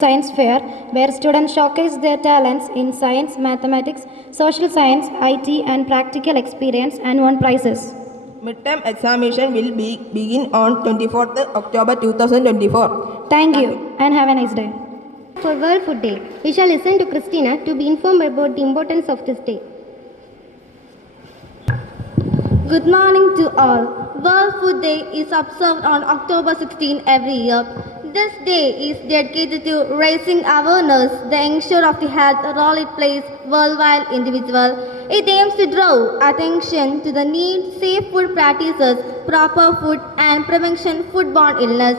Science fair where students showcase their talents in science, mathematics, social science, IT and practical experience and won prizes. Midterm examination will begin on 24th October 2024. Thank you and have a nice day. For World Food Day, we shall listen to Christina to be informed about the importance of this day. Good morning to all. World Food Day is observed on October 16 every year. This day is dedicated to raising awareness, the ensure of the health role it plays worldwide individual. It aims to draw attention to the need safe food practices, proper food and prevention foodborne illness.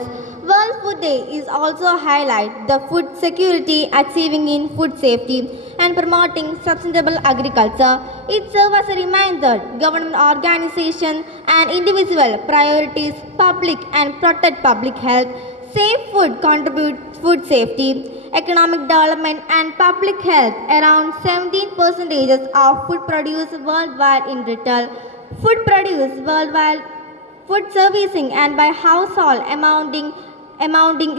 World Food Day is also highlight the food security, achieving in food safety and promoting sustainable agriculture. It serves as a reminder government organization and individual priorities public and protect public health. Safe food contributes food safety, economic development and public health. Around 17% of food produced worldwide in retail. Food produced worldwide food servicing and by household amounting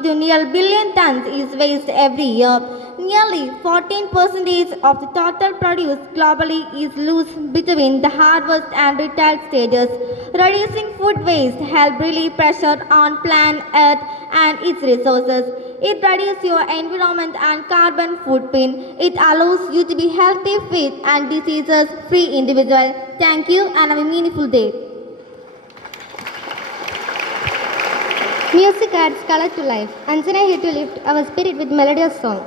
to near billion tons is waste every year. Nearly 14% of the total produce globally is lost between the harvest and retail stages. Reducing food waste helps relieve pressure on planet Earth and its resources. It reduces your environment and carbon footprint. It allows you to be healthy, fit and diseases-free individual. Thank you and have a meaningful day. Music adds color to life. Anjana here to lift our spirit with melodious song.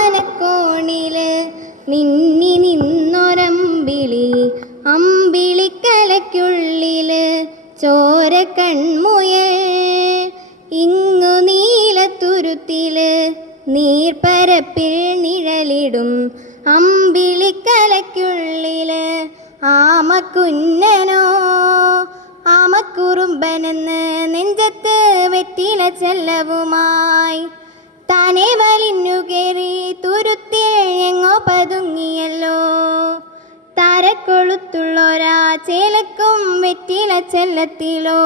അങ്ങുവാനക്കോണില് മിന്നി നിന്നൊരമ്പിളി അമ്പിളിക്കലയ്ക്കുള്ളില് ചോര കൺമുയൽ ഇങ്ങു നീലത്തുരുത്തില് നീർപ്പരപ്പിൽ നിഴലിടും അമ്പിളിക്കലയ്ക്കുള്ളില് ആമക്കുഞ്ഞനോ ആമക്കുറുമ്പനെന്ന് നെഞ്ചത്ത് വെറ്റില ചെല്ലവുമായി താനെ വലിഞ്ഞു കയറി തുരുത്തിൽ എങ്ങോ പതുങ്ങിയല്ലോ താരക്കൊളുത്തുള്ളൊരാ ചേലക്കും വെറ്റില ചെല്ലത്തിലോ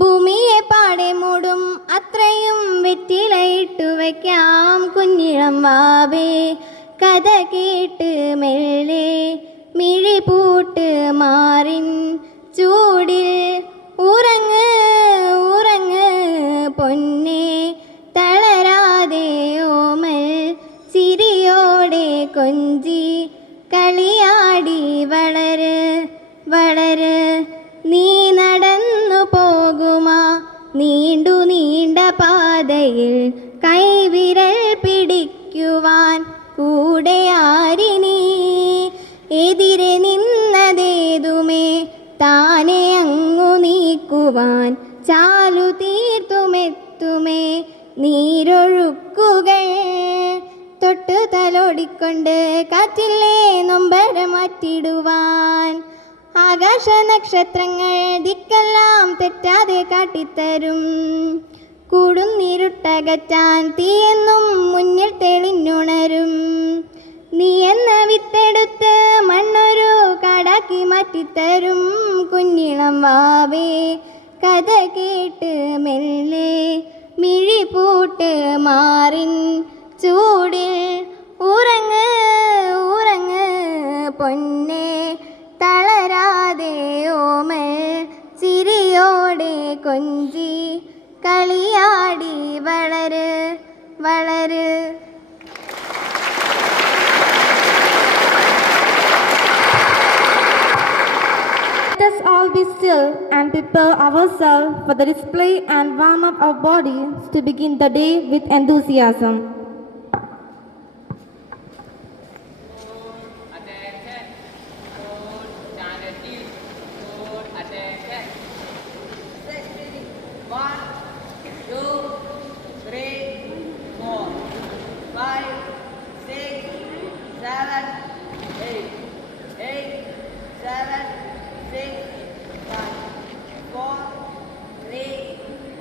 ഭൂമിയെ പാടെ മൂടും അത്രയും വെറ്റില ഇട്ടു വയ്ക്കാം കുഞ്ഞിളം വാവേ കഥ കേട്ട് മെല്ലെ മിഴി പൂട്ട് മാറിൻ ചൂടിൽ ഉറങ്ങ് ഉറങ്ങ് പൊന്നേ തളരാതെ ഓമൽ ചിരിയോടെ കൊഞ്ചി കളിയാടി വളര് വളര് നീ നടന്നു പോകുമാ നീണ്ടു നീണ്ട പാതയിൽ കൈവിരൽ പിടിക്കുവാൻ കൂടെ ആരിനീ എതിരെ നിന്നതേതുമേ താനെ അങ്ങു നീക്കുവാൻ ചാലു തീർത്തുമെത്തുമേ നീരൊഴുക്കുകൾ തൊട്ടു തലോടിക്കൊണ്ട് കാറ്റിലെ നൊമ്പരം മാറ്റിടുവാൻ ആകാശ നക്ഷത്രങ്ങൾ ദിക്കെല്ലാം തെറ്റാതെ കാട്ടിത്തരും കൂടും നീരുട്ടകറ്റാൻ തീയെന്നും മുന്നിൽ തെളിഞ്ഞുണരും നീ എന്ന വിത്തെടുത്ത് മണ്ണൊരു കാടാക്കി മാറ്റിത്തരും കുഞ്ഞിളം വാവേ കഥ കേട്ട് മെല്ലെ മിഴി പൂട്ട് മാറിൻ ചൂടിൽ ഉറങ്ങ് ഉറങ്ങ് പൊന്നേ തളരാതെ ഓമൽ ചിരിയോടെ കൊഞ്ചി കളിയാടി വളര് വളര്. Let us all be still and prepare ourselves for the display and warm up our bodies to begin the day with enthusiasm.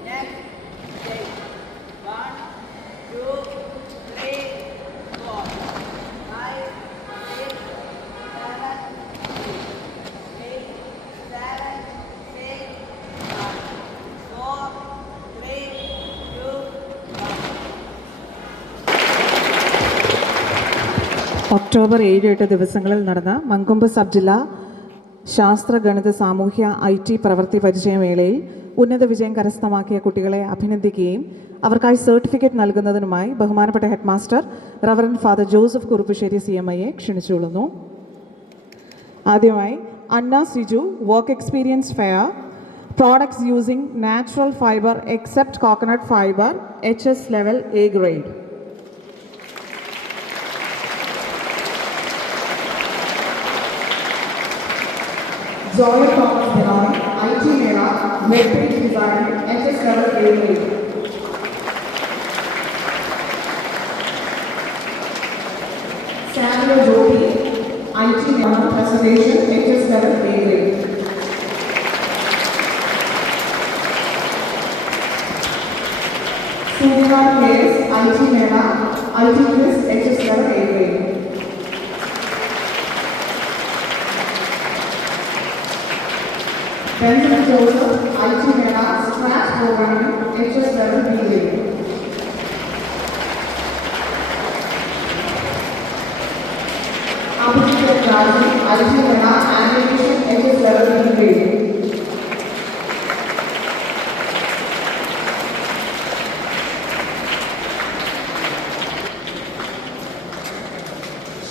Next, 1, 2, October 7-8 ദിവസങ്ങളിൽ നടന്ന മങ്കൊമ്പ് സബ് ജില്ലാ ശാസ്ത്ര ഗണിത സാമൂഹ്യ IT പ്രവൃത്തി പരിചയമേളയിൽ ഉന്നത വിജയം കരസ്ഥമാക്കിയ കുട്ടികളെ അഭിനന്ദിക്കുകയും അവർക്കായി സർട്ടിഫിക്കറ്റ് നൽകുന്നതിനുമായി ബഹുമാനപ്പെട്ട head master reverend father Joseph Kuruppassery CMIയെ ക്ഷണിച്ചുകൊള്ളുന്നു. ആദ്യമായി Anna Siju work experience fair products using natural fibre except coconut fibre HS level A grade. Joy Thomas Benoy, IT Mela, Webpage Design, HS level A grade. Samuel Jody, IT Mela, Presentation, HS level A grade. Surya Case, IT Mela, IT Quiz, HS level A grade. St.Joseph, IT Mela, Scratch Programming, HS level B grade. Abhishek Raji, IT Mela, Animation, HS level B grade.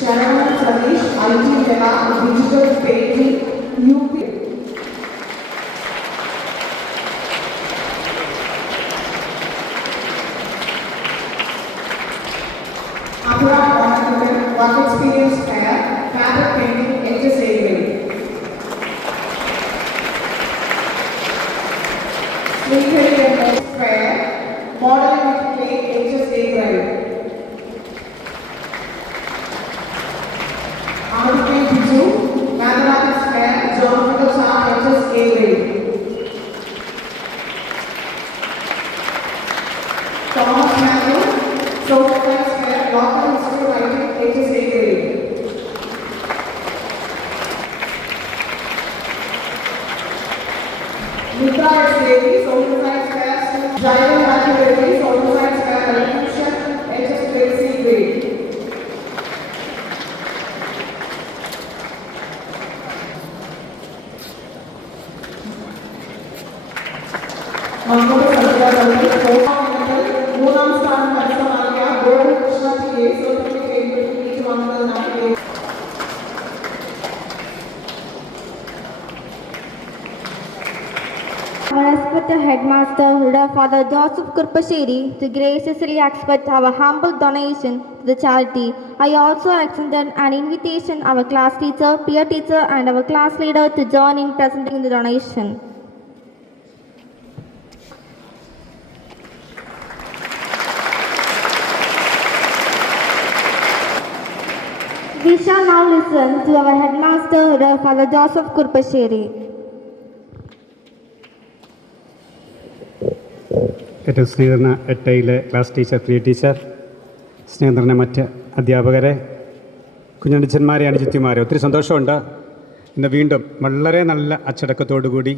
Sharon Sanish, IT Mela, Digital Painting, UP. Work experience fair, fabric painting, HS A grade. Sweet fair, modeling with clay, HS A grade. Article Biju, mathematics fair, geometrical chart, HS A grade. Thomas Matthew, social science fair, local history writing, HS A grade. Mitra S. Devi, social science fair, Jairam Rajareddy, social science fair, electrician, HS grade C grade. Mangala Satya Ravi, മൂന്നാം സ്ഥാനം കരസ്ഥമാക്കിയ ഗോകുൽ കൃഷ്ണ ജിയെ certificate ഏറ്റുവാങ്ങുന്നതിനായി Our respected headmaster, Reverend Father Joseph Kurpasheri, to graciously accept our humble donation to the charity. I also extended an invitation to our class teacher, peer teacher, and our class leader to join in presenting the donation. We shall now listen to our headmaster, Reverend Father Joseph Kurpasheri. ഏറ്റവും സ്നേഹിതന എട്ടയിലെ class teacher, പ്രിയ teacher, സ്നേഹിതരനെ മറ്റ് അധ്യാപകരെ, കുഞ്ഞനുജന്മാരെ, അനുജത്തിമാരെ, ഒത്തിരി സന്തോഷമുണ്ട്. ഇന്ന് വീണ്ടും വളരെ നല്ല അച്ചടക്കത്തോടുകൂടി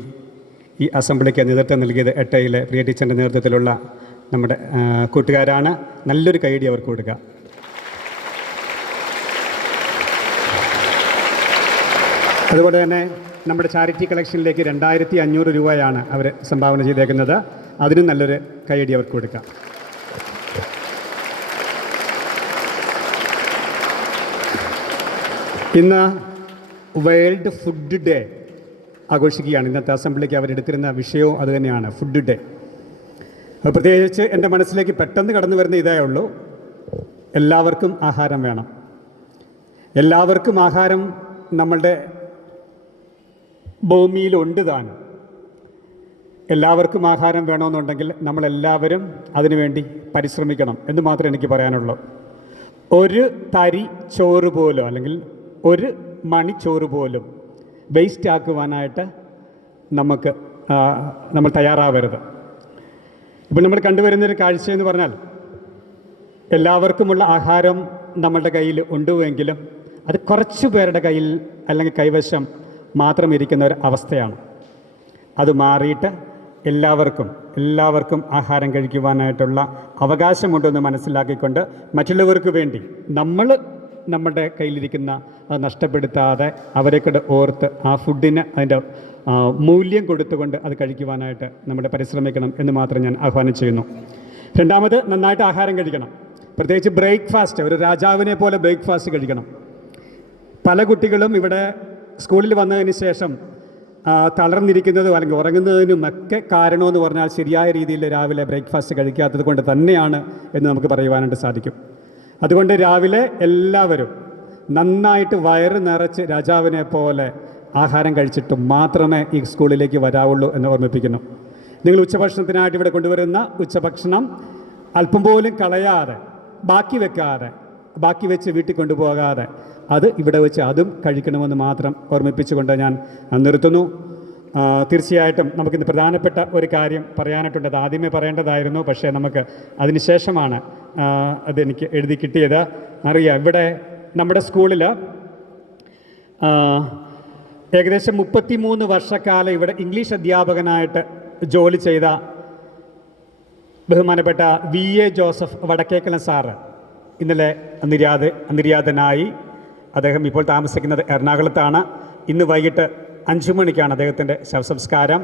ഈ അസംബ്ലിക്ക് നേതൃത്വം നൽകിയത് എട്ടയിലെ പ്രിയ ടീച്ചറിൻ്റെ നേതൃത്വത്തിലുള്ള നമ്മുടെ കൂട്ടുകാരാണ്. നല്ലൊരു കൈയടി അവർക്ക് കൊടുക്കുക. അതുപോലെ തന്നെ നമ്മുടെ ചാരിറ്റി കളക്ഷനിലേക്ക് 2500 രൂപയാണ് അവർ സംഭാവന ചെയ്തേക്കുന്നത്. അതിനും നല്ലൊരു കൈയടി അവർക്ക് കൊടുക്കാം. ഇന്ന് വേൾഡ് ഫുഡ് ഡേ ആഘോഷിക്കുകയാണ്. ഇന്നത്തെ അസംബ്ലിക്ക് അവരെടുത്തിരുന്ന വിഷയവും അതുതന്നെയാണ്, ഫുഡ് ഡേ. പ്രത്യേകിച്ച് എൻ്റെ മനസ്സിലേക്ക് പെട്ടെന്ന് കടന്നു വരുന്ന ഇതേ ഉള്ളൂ, എല്ലാവർക്കും ആഹാരം വേണം. എല്ലാവർക്കും ആഹാരം നമ്മളുടെ ഭൂമിയിലുണ്ട് താനും. എല്ലാവർക്കും ആഹാരം വേണമെന്നുണ്ടെങ്കിൽ നമ്മളെല്ലാവരും അതിനുവേണ്ടി പരിശ്രമിക്കണം എന്ന് മാത്രമേ എനിക്ക് പറയാനുള്ളൂ. ഒരു തരി ചോറ് പോലും അല്ലെങ്കിൽ ഒരു മണിച്ചോറ് പോലും വേസ്റ്റ് ആക്കുവാനായിട്ട് നമ്മൾ തയ്യാറാവരുത്. ഇപ്പോൾ നമ്മൾ കണ്ടുവരുന്നൊരു കാഴ്ചയെന്ന് പറഞ്ഞാൽ എല്ലാവർക്കുമുള്ള ആഹാരം നമ്മളുടെ കയ്യിൽ ഉണ്ടെങ്കിലും അത് കുറച്ചു പേരുടെ കയ്യിൽ അല്ലെങ്കിൽ കൈവശം മാത്രം ഇരിക്കുന്ന ഒരു അവസ്ഥയാണ്. അത് മാറിയിട്ട് എല്ലാവർക്കും ആഹാരം കഴിക്കുവാനായിട്ടുള്ള അവകാശമുണ്ടെന്ന് മനസ്സിലാക്കിക്കൊണ്ട് മറ്റുള്ളവർക്ക് വേണ്ടി നമ്മൾ നമ്മുടെ കയ്യിലിരിക്കുന്ന അത് നഷ്ടപ്പെടുത്താതെ അവരെക്കൂടെ ഓർത്ത് ആ ഫുഡിന് അതിൻ്റെ മൂല്യം കൊടുത്തുകൊണ്ട് അത് കഴിക്കുവാനായിട്ട് നമ്മൾ പരിശ്രമിക്കണം എന്ന് മാത്രം ഞാൻ ആഹ്വാനം ചെയ്യുന്നു. രണ്ടാമത്, നന്നായിട്ട് ആഹാരം കഴിക്കണം. പ്രത്യേകിച്ച് ബ്രേക്ക്ഫാസ്റ്റ്, ഒരു രാജാവിനെ പോലെ ബ്രേക്ക്ഫാസ്റ്റ് കഴിക്കണം. പല കുട്ടികളും ഇവിടെ സ്കൂളിൽ വന്നതിന് ശേഷം തളർന്നിരിക്കുന്നതും അല്ലെങ്കിൽ ഉറങ്ങുന്നതിനുമൊക്കെ കാരണമെന്ന് പറഞ്ഞാൽ ശരിയായ രീതിയിൽ രാവിലെ ബ്രേക്ക്ഫാസ്റ്റ് കഴിക്കാത്തത് കൊണ്ട് തന്നെയാണ് എന്ന് നമുക്ക് പറയുവാനായിട്ട് സാധിക്കും. അതുകൊണ്ട് രാവിലെ എല്ലാവരും നന്നായിട്ട് വയറ് നിറച്ച് രാജാവിനെ പോലെ ആഹാരം കഴിച്ചിട്ട് മാത്രമേ ഈ സ്കൂളിലേക്ക് വരാവുള്ളൂ എന്ന് ഓർമ്മിപ്പിക്കുന്നു. നിങ്ങൾ ഉച്ചഭക്ഷണത്തിനായിട്ട് ഇവിടെ കൊണ്ടുവരുന്ന ഉച്ചഭക്ഷണം അല്പം പോലും കളയാതെ, ബാക്കി വെച്ച് വീട്ടിൽ കൊണ്ടുപോകാതെ അത് ഇവിടെ വെച്ച് അതും കഴിക്കണമെന്ന് മാത്രം ഓർമ്മിപ്പിച്ചുകൊണ്ട് ഞാൻ നിർത്തുന്നു. തീർച്ചയായിട്ടും നമുക്കിന്ന് പ്രധാനപ്പെട്ട ഒരു കാര്യം പറയാനായിട്ടുണ്ട്. അത് ആദ്യമേ പറയേണ്ടതായിരുന്നു, പക്ഷേ നമുക്ക് അതിന് ശേഷമാണ് അതെനിക്ക് എഴുതി കിട്ടിയത്. അറിയാം, ഇവിടെ നമ്മുടെ സ്കൂളിൽ ഏകദേശം 33 വർഷക്കാലം ഇവിടെ ഇംഗ്ലീഷ് അധ്യാപകനായിട്ട് ജോലി ചെയ്ത ബഹുമാനപ്പെട്ട VA ജോസഫ് വടക്കേക്കലൻ സാറ് ഇന്നലെ നിര്യാതനായി. അദ്ദേഹം ഇപ്പോൾ താമസിക്കുന്നത് എറണാകുളത്താണ്. ഇന്ന് വൈകിട്ട് 5 മണിക്കാണ് അദ്ദേഹത്തിൻ്റെ ശവസംസ്കാരം.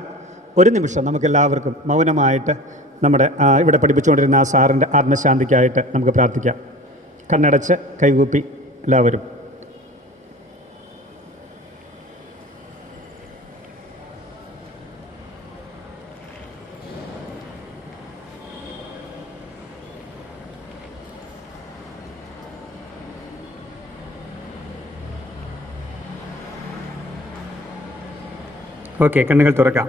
ഒരു നിമിഷം നമുക്കെല്ലാവർക്കും മൗനമായിട്ട് നമ്മുടെ ഇവിടെ പഠിപ്പിച്ചുകൊണ്ടിരുന്ന ആ സാറിൻ്റെ ആത്മശാന്തിക്കായിട്ട് നമുക്ക് പ്രാർത്ഥിക്കാം. കണ്ണടച്ച് കൈകൂപ്പി എല്ലാവരും. ഓക്കെ, കണ്ണുകൾ തുറക്കാം.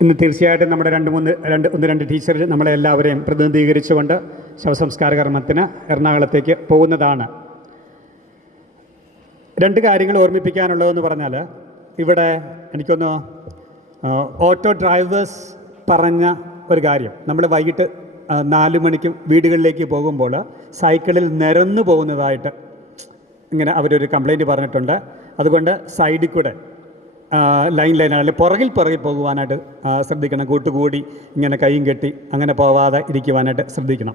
ഇന്ന് തീർച്ചയായിട്ടും നമ്മുടെ രണ്ട് ടീച്ചർ നമ്മളെ എല്ലാവരെയും പ്രതിനിധീകരിച്ചുകൊണ്ട് ശവസംസ്കാര കർമ്മത്തിന് എറണാകുളത്തേക്ക് പോകുന്നതാണ്. 2 കാര്യങ്ങൾ ഓർമ്മിപ്പിക്കാനുള്ളതെന്ന് പറഞ്ഞാൽ, ഇവിടെ എനിക്കൊന്ന് ഓട്ടോ ഡ്രൈവേഴ്സ് പറഞ്ഞ ഒരു കാര്യം, നമ്മൾ വൈകിട്ട് 4 മണിക്ക് വീടുകളിലേക്ക് പോകുമ്പോൾ സൈക്കിളിൽ നിരന്നു പോകുന്നതായിട്ട് ഇങ്ങനെ അവരൊരു കംപ്ലയിൻറ്റ് പറഞ്ഞിട്ടുണ്ട്. അതുകൊണ്ട് സൈഡിൽ കൂടെ ലൈനാണെങ്കിൽ പുറകിൽ പോകുവാനായിട്ട് ശ്രദ്ധിക്കണം. കൂട്ടുകൂടി ഇങ്ങനെ കൈയും കെട്ടി അങ്ങനെ പോവാതെ ഇരിക്കുവാനായിട്ട് ശ്രദ്ധിക്കണം.